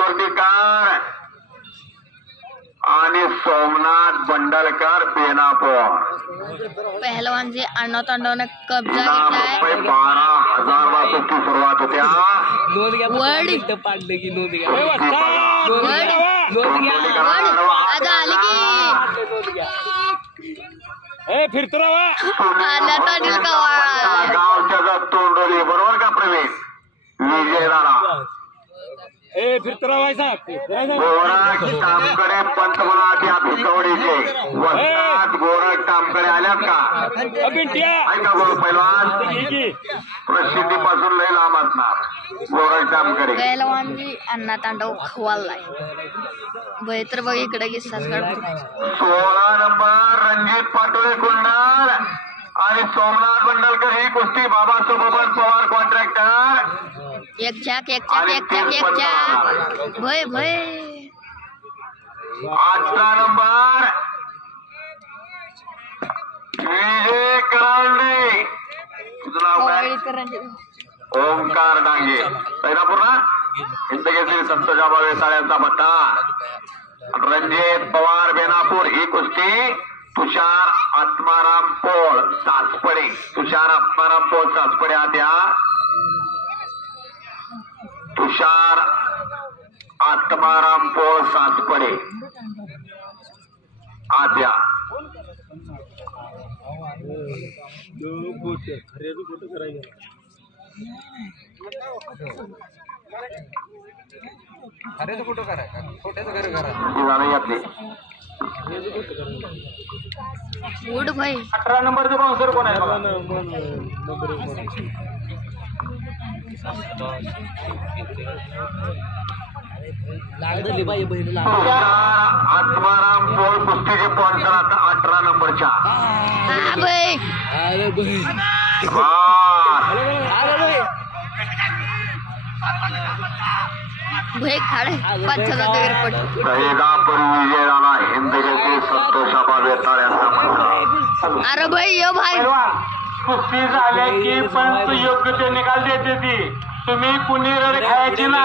लातुर्डीकर आणि सोमनाथ बंडलकर बेनापूर। पहलवान जी अण्णा तांडवने कब्जा घेतलाय। 12,000 कुस्ती सुरुवात होत्या। आता आली की फिरतो राहा गावच्या तोंडोली बरोबर का प्रवेश विजय झाला। फिरतो राहायचा गोरख टामकडे पंतप्रधान भिकवडीचे वस्ताद गोरख टामकडे आल्यात का ऐका बोल पहिलवान प्रसिद्धीपासून लय लांब असणार गोरख टामकडे। पहलवान जी अण्णा तांडव खवाललाय बघ तर बघ इकडे किस्साच काढतो। 16 नंबर रणजित पाटोळे कुंडाल आणि सोमनाथ बंडलकर ही कुस्ती बाबासाहेब पवार कॉन्ट्रॅक्टर। एक चाक भय 18 नंबर विजय करांडे तुझं नाव काय? ओमकार डांगे सैदापूर ना हिंदकेसरी संतोषाबा वेसाळ्यांचा पट्टा। रणजित पवार बेनापूर ही कुस्ती तुषार आत्माराम पोळ सासपडे आद्या तुषार आत्माराम पोळ सासपडे आद्या। फोटो करायचा छोट्याचं घर करा उड भाई 18 नंबरचे बाउन्सर कोण आहे बघा। आत्माराम पोळ कुस्तीचे स्पॉन्सर आता 18 नंबरच्या भाई खाडे 5,000 वगैरे पड सैदापूर विजय झाला हिंदकेसरी संतोषाबा वेताळ्यांचा पट्टा। अरे भाई यो भाई कुस्ती झाल्या की पण योग्य ते निकाल देते ती तुम्ही कुणी रड खायची नाही।